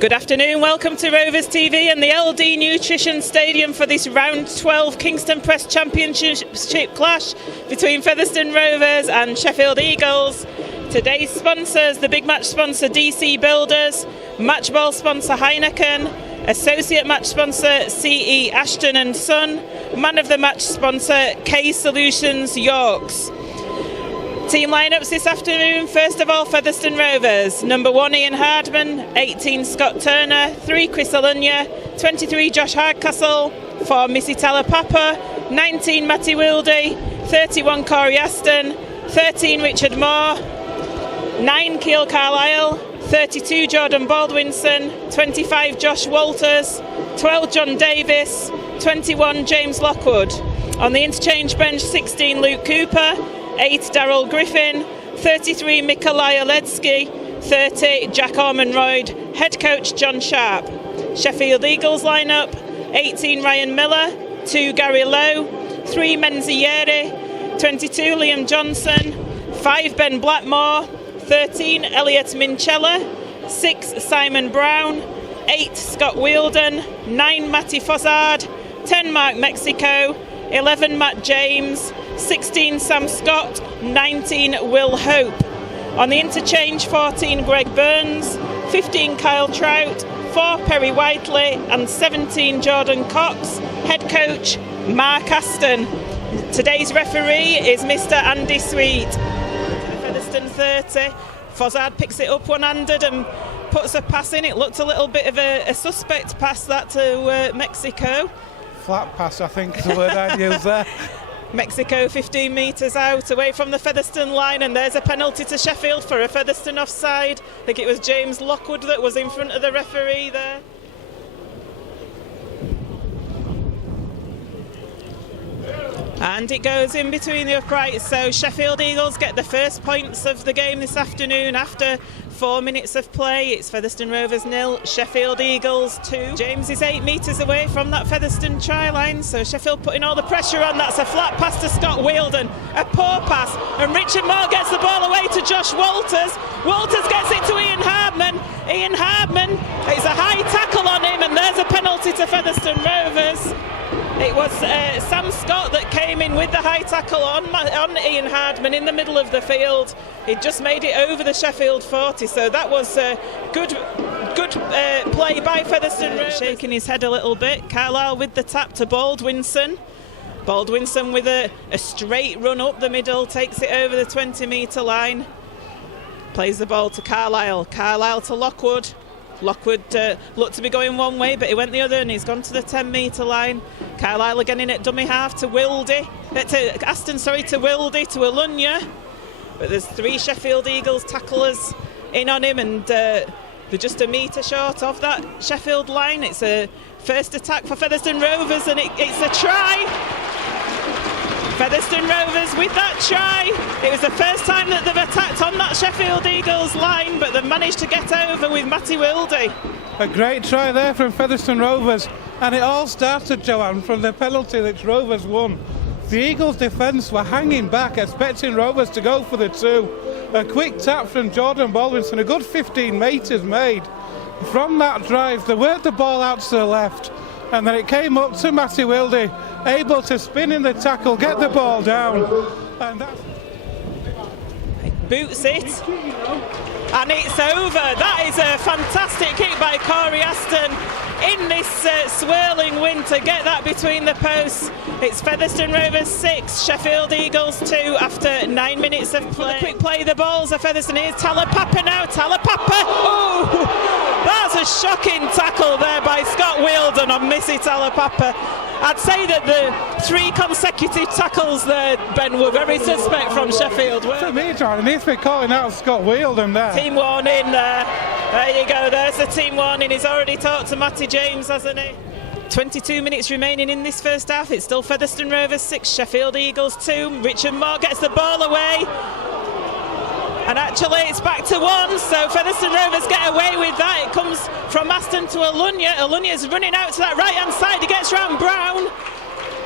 Good afternoon, welcome to Rovers TV and the LD Nutrition Stadium for this round 12 Kingstone Press Championship clash between Featherstone Rovers and Sheffield Eagles. Today's sponsors, the big match sponsor DC Builders, match ball sponsor Heineken, associate match sponsor CE Ashton and Son, man of the match sponsor K Solutions Yorks. Team lineups this afternoon. First of all, Featherstone Rovers. Number 1, Ian Hardman. 18, Scott Turner. 3, Chris Alunya. 23, Josh Hardcastle. 4, Missy Talapapa. 19, Matty Wildy. 31, Corey Aston. 13, Richard Moore. 9, Keel Carlisle. 32, Jordan Baldwinson. 25, Josh Walters. 12, John Davis. 21, James Lockwood. On the interchange bench, 16, Luke Cooper. 8, Daryl Griffin. 33, Mikołaj Oledzki. 30, Jack Ormonroyd. Head coach John Sharp. Sheffield Eagles lineup: 18, Ryan Miller. 2, Gary Lowe. 3, Menziere. 22, Liam Johnson. 5, Ben Blackmore. 13, Elliot Minchella. 6, Simon Brown. 8, Scott Wheeldon. 9, Matty Fossard. 10, Mark Mexico. 11, Matt James. 16, Sam Scott. 19, Will Hope. On the interchange, 14, Greg Burns. 15, Kyle Trout. 4, Perry Whiteley. And 17, Jordan Cox. Head coach Mark Aston. Today's referee is Mr. Andy Sweet. Featherstone 30. Fossard picks it up one-handed and puts a pass in. It looked a little bit of a suspect pass that to Mexico. Flat pass, I think, is the word I'd use there. Mexico 15 metres out away from the Featherstone line, and there's a penalty to Sheffield for a Featherstone offside. I think it was James Lockwood that was in front of the referee there. And it goes in between the uprights, so Sheffield Eagles get the first points of the game this afternoon after 4 minutes of play. It's Featherstone Rovers 0, Sheffield Eagles 2. James is 8 metres away from that Featherstone try line, so Sheffield putting all the pressure on. That's a flat pass to Scott Wheeldon, a poor pass, and Richard Moore gets the ball away to Josh Walters. Walters gets it to Ian Hardman. Ian Hardman, it's a high tackle on him, and there's a penalty to Featherstone Rovers. It was Sam Scott that came in with the high tackle on Ian Hardman in the middle of the field. He just made it over the Sheffield 40, so that was good play by Featherstone Rovers. Shaking his head a little bit. Carlisle with the tap to Baldwinson. Baldwinson with a straight run up the middle, takes it over the 20-metre line. Plays the ball to Carlisle. Carlisle to Lockwood. Lockwood looked to be going one way, but he went the other, and he's gone to the 10-metre line. Carlisle again in at dummy half to Wildy, to Aston, to Wildy, to Alunya. But there's 3 Sheffield Eagles tacklers in on him, and they're just a metre short of that Sheffield line. It's a first attack for Featherstone Rovers, and it's a try. Featherstone Rovers with that try. It was the first time that they've attacked on that Sheffield Eagles line, but they've managed to get over with Matty Wildy. A great try there from Featherstone Rovers, and it all started, Joanne, from the penalty that Rovers won. The Eagles' defence were hanging back, expecting Rovers to go for the 2. A quick tap from Jordan Baldwinson, a good 15 metres made. From that drive, they worked the ball out to the left, and then it came up to Matty Wildy, able to spin in the tackle, get the ball down, and that's... Boots it, and it's over. That is a fantastic kick by Corey Aston in this swirling wind to get that between the posts. It's Featherstone Rovers 6, Sheffield Eagles 2 after 9 minutes of play. Quick play, the balls are Featherstone. Here's Talapapa now, Talapapa! Oh, that's a shocking tackle there by Scott Wheeldon on Missy Talapapa. I'd say that the 3 consecutive tackles there, Ben, were very suspect from Sheffield. To me, John, and he's been calling out Scott Wheeldon there. Team warning there. There you go, there's the team warning. He's already talked to Matty James, hasn't he? 22 minutes remaining in this first half. It's still Featherstone Rovers 6, Sheffield Eagles 2. Richard Moore gets the ball away. And actually it's back to 1, so Featherstone Rovers get away with that. It comes from Aston to Alunya. Alunya's running out to that right-hand side. He gets round Brown.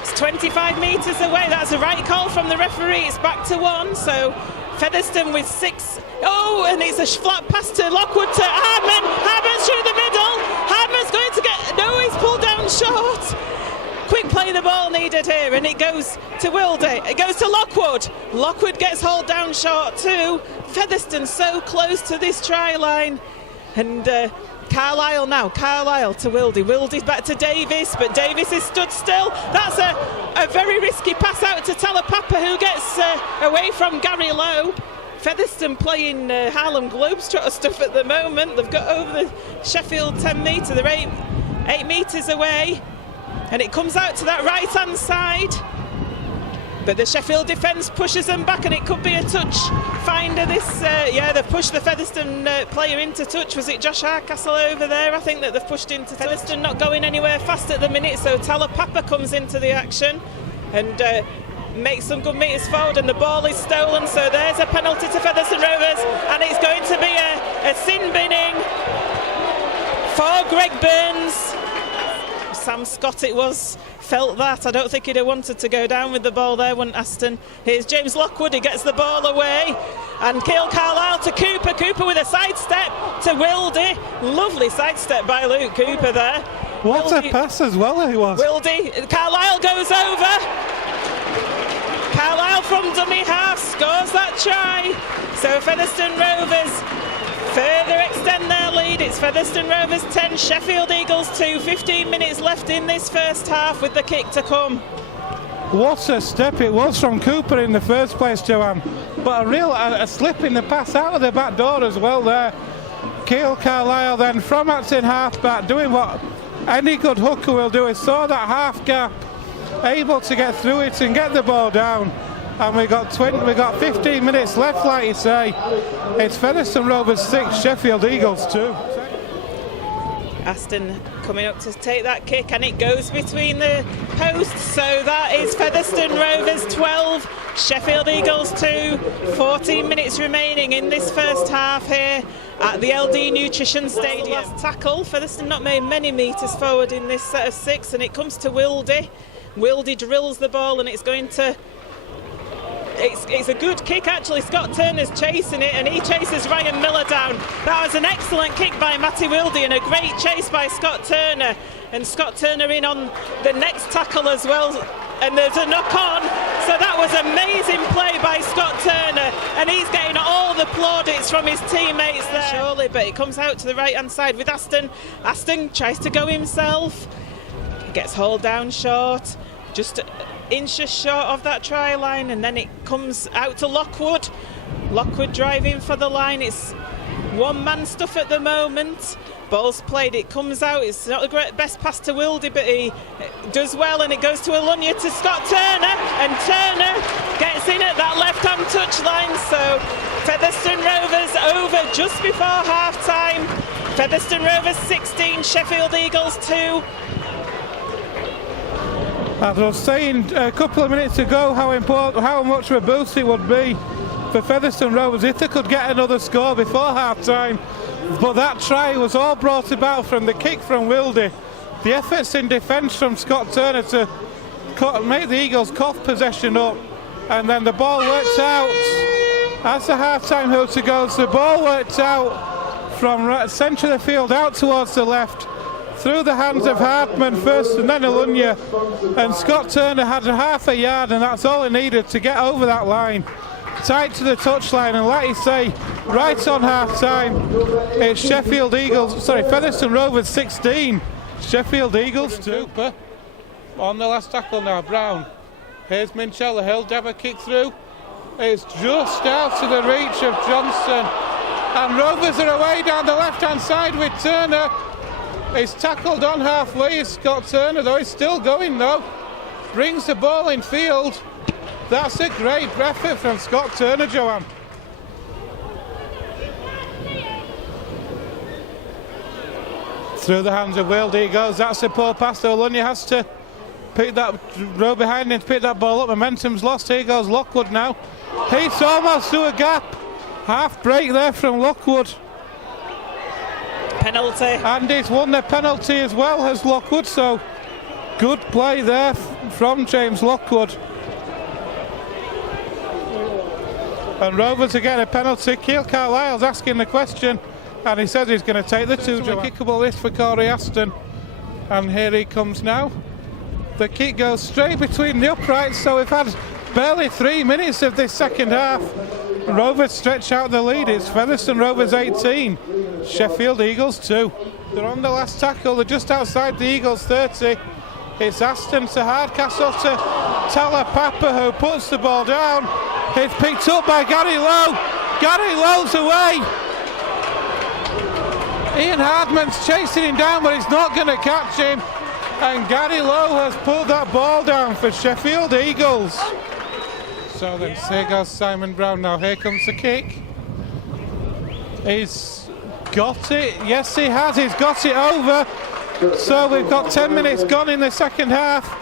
It's 25 metres away. That's a right call from the referee. It's back to 1, so Featherstone with 6. Oh, and it's a flat pass to Lockwood to Hardman. Hardman's through the middle. down short. Quick play the ball needed here, and it goes to Wildy. It goes to Lockwood. Lockwood gets hold down short too. Featherstone so close to this try line. And Carlisle now. Carlisle to Wildy. Wildy's back to Davis, but Davis is stood still. That's a very risky pass out to Talapapa, who gets away from Gary Lowe. Featherstone playing Harlem Globetrotter stuff at the moment. They've got over the Sheffield 10 metre. They're 8 metres away. And it comes out to that right-hand side. But the Sheffield defence pushes them back, and it could be a touch finder. They've pushed the Featherstone player into touch. Was it Josh Hardcastle over there? I think that they've pushed into touch. Featherstone not going anywhere fast at the minute, so Talapapa comes into the action and makes some good metres forward, and the ball is stolen. So there's a penalty to Featherstone Rovers, and it's going to be a sin binning for Greg Burns. Sam Scott it was, felt that. I don't think he'd have wanted to go down with the ball there, wouldn't Aston. Here's James Lockwood, he gets the ball away, and Keil Carlisle to Cooper. Cooper with a sidestep to Wildy. Lovely sidestep by Luke Cooper there. What Wildy, a pass as well he was. Wildy, Carlisle goes over. Carlisle from dummy half scores that try. So Featherstone Rovers further extend their lead. It's Featherstone Rovers 10, Sheffield Eagles 2. 15 minutes left in this first half with the kick to come. What a step it was from Cooper in the first place, Joanne. But a slip in the pass out of the back door as well there. Keil Carlisle then from acting half back, doing what any good hooker will do, is saw that half gap, able to get through it and get the ball down. And we got 15 minutes left, like you say. It's Featherstone Rovers 6, Sheffield Eagles 2. Aston coming up to take that kick, and it goes between the posts. So that is Featherstone Rovers 12, Sheffield Eagles 2. 14 minutes remaining in this first half here at the LD Nutrition Stadium. Last tackle, Featherstone not made many metres forward in this set of 6, and it comes to Wildy. Wildy drills the ball, and it's going to... It's a good kick actually. Scott Turner's chasing it, and he chases Ryan Miller down. That was an excellent kick by Matty Wildy and a great chase by Scott Turner. And Scott Turner in on the next tackle as well. And there's a knock on. So that was amazing play by Scott Turner, and he's getting all the plaudits from his teammates there. Surely, but it comes out to the right hand side with Aston. Aston tries to go himself. He gets hauled down short. Just inches short of that try line, and then it comes out to Lockwood. Lockwood driving for the line. It's one-man stuff at the moment. Ball's played, it comes out. It's not the best pass to Wildy, but he does well, and it goes to Alunya to Scott Turner, and Turner gets in at that left-hand touch line. So Featherstone Rovers over just before half-time. Featherstone Rovers 16, Sheffield Eagles 2. As I was saying a couple of minutes ago, how much of a boost it would be for Featherstone Rovers if they could get another score before half-time. But that try was all brought about from the kick from Wildy, the efforts in defence from Scott Turner to make the Eagles cough possession up, and then the ball worked out. As the half-time hooter goes, the ball worked out from centre of the field out towards the left, through the hands of Hartman first and then Alunya, and Scott Turner had half a yard, and that's all he needed to get over that line, tight to the touchline. And like you say, right on half time, it's Featherstone Rovers 16, Sheffield Eagles 2. Cooper on the last tackle now. Brown, here's Minchella, he'll have a kick through, it's just out to the reach of Johnson, and Rovers are away down the left hand side with Turner. He's tackled on halfway, Scott Turner, though he's still going though. Brings the ball in field. That's a great effort from Scott Turner, Joanne. Through the hands of Wildy he goes. That's a poor pass though. Alunya has to pick that row behind him to pick that ball up. Momentum's lost. Here goes Lockwood now. He's almost through a gap. Half break there from Lockwood. Penalty. And he's won the penalty as well as Lockwood, so good play there from James Lockwood. And Rovers are getting a penalty. Keil Carlisle's asking the question, and he says he's going to take the two. Kickable list for Corey Aston. And here he comes now. The kick goes straight between the uprights, so we've had barely 3 minutes of this second half. Rovers stretch out the lead. It's Featherstone Rovers 18, Sheffield Eagles 2. They're on the last tackle. They're just outside the Eagles 30. It's Aston to Hardcastle to Talapapa, who puts the ball down. It's picked up by Gary Lowe. Gary Lowe's away. Ian Hardman's chasing him down, but he's not going to catch him. And Gary Lowe has pulled that ball down for Sheffield Eagles. So then here goes Simon Brown now. Here comes the kick. He's got it. Yes, he has. He's got it over. So we've got 10 minutes gone in the second half.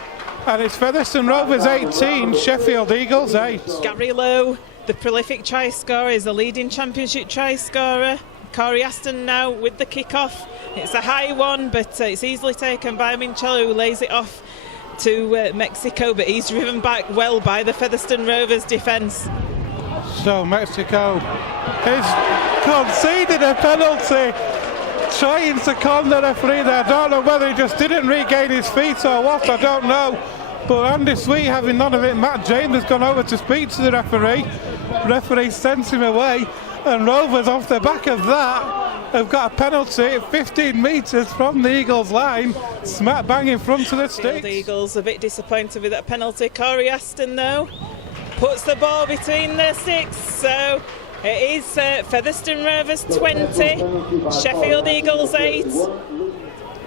And it's Featherstone Rovers 18, Sheffield Eagles 8. Gary Lowe, the prolific try scorer, is the leading championship try scorer. Corey Aston now with the kick-off. It's a high one, but it's easily taken by Mincello, who lays it off to Mexico, but he's driven back well by the Featherstone Rovers defence. So Mexico has conceded a penalty, trying to con the referee there. I don't know whether he just didn't regain his feet or what, I don't know. But Andy Sweet having none of it, Matt James has gone over to speak to the referee. Referee sends him away. And Rovers, off the back of that, have got a penalty 15 metres from the Eagles line, smack bang in front of the sticks. The Eagles a bit disappointed with that penalty. Corey Aston, though, puts the ball between the sticks. So it is Featherstone Rovers 20, Sheffield Eagles 8.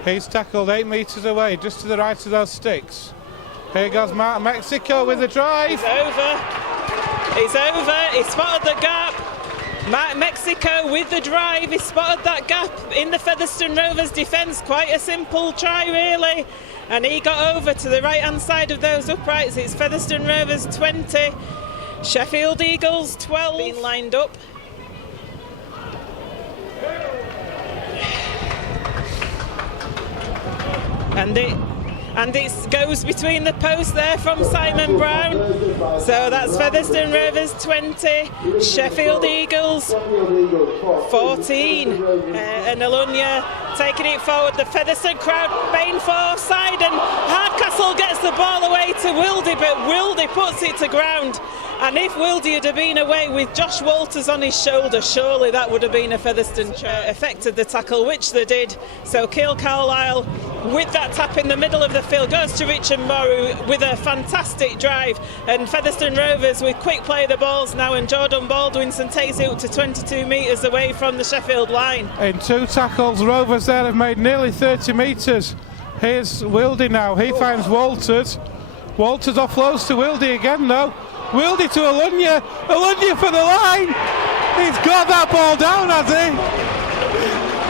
He's tackled 8 metres away, just to the right of those sticks. Here goes Mark Mexico with the drive. He's over. He's over. He spotted the gap. Mark Mexico with the drive. He spotted that gap in the Featherstone Rovers defence. Quite a simple try, really. And he got over to the right-hand side of those uprights. It's Featherstone Rovers 20, Sheffield Eagles 12. Being lined up. And it goes between the posts there from Simon Brown. So that's Featherstone Rovers 20, Sheffield Eagles 14. And Alunya taking it forward. The Featherstone crowd baying for offside, and Hardcastle gets the ball away to Wildy, but Wildy puts it to ground. And if Wildy had been away with Josh Walters on his shoulder, surely that would have been a Featherstone affected the tackle, which they did. So Keil Carlisle with that tap in the middle of the field goes to Richard Morrow with a fantastic drive, and Featherstone Rovers with quick play of the balls now, and Jordan Baldwinson takes it up to 22 metres away from the Sheffield line. In 2 tackles, Rovers there have made nearly 30 metres. Here's Wildy now. He finds Walters. Walters offloads to Wildy again though. Wildy to Alunya. Alunya for the line. He's got that ball down, has he?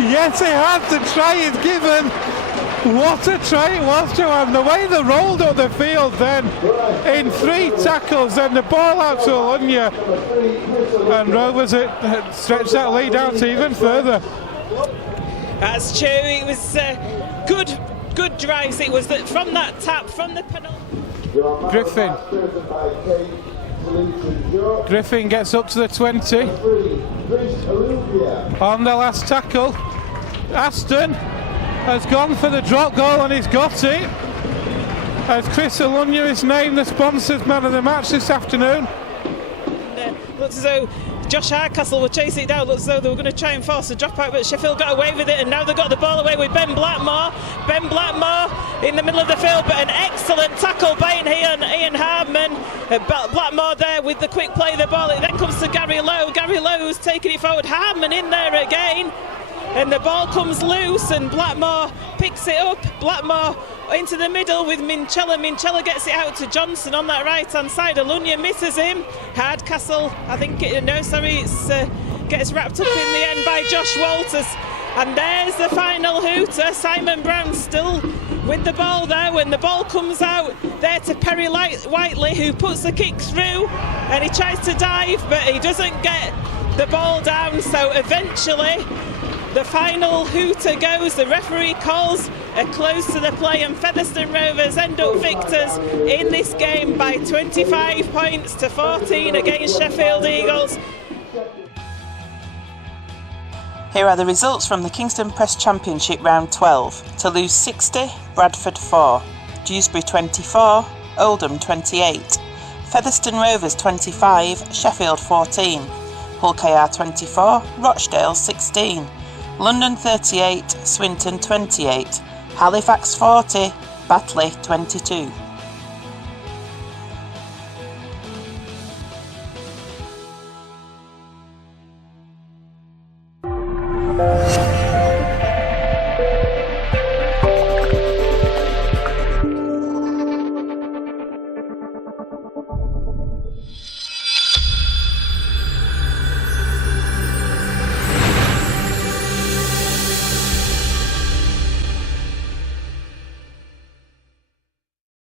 Yes, he had. The try is given. What a try it was, Joanne. The way they rolled up the field then in 3 tackles, then the ball out to Alunya. And Rovers stretched that lead out even further. That's true. It was good drives. It was from that tap from the penalty. Griffin gets up to the 20 on the last tackle. Aston has gone for the drop goal and he's got it, as Chris Alunya is named the sponsors man of the match this afternoon. Looks as though Josh Hardcastle will chase it down. Looks as though they were going to try and force a drop out, but Sheffield got away with it, and now they've got the ball away with Ben Blackmore. Ben Blackmore in the middle of the field, but an excellent tackle by Ian Hardman. Blackmore there with the quick play of the ball. It then comes to Gary Lowe. Gary Lowe who's taking it forward. Hardman in there again. And the ball comes loose and Blackmore picks it up. Blackmore into the middle with Mincello. Mincello gets it out to Johnson on that right-hand side. Alunya misses him. Hardcastle, I think, gets wrapped up in the end by Josh Walters. And there's the final hooter. Simon Brown still with the ball there when the ball comes out there to Perry Whiteley, who puts the kick through and he tries to dive, but he doesn't get the ball down. So eventually the final hooter goes. The referee calls a close to the play, and Featherstone Rovers end up victors in this game by 25 points to 14 against Sheffield Eagles. Here are the results from the Kingstone Press Championship Round 12. Toulouse 60, Bradford 4, Dewsbury 24, Oldham 28, Featherstone Rovers 25, Sheffield 14, Hull KR 24, Rochdale 16, London 38, Swinton 28, Halifax 40, Batley 22.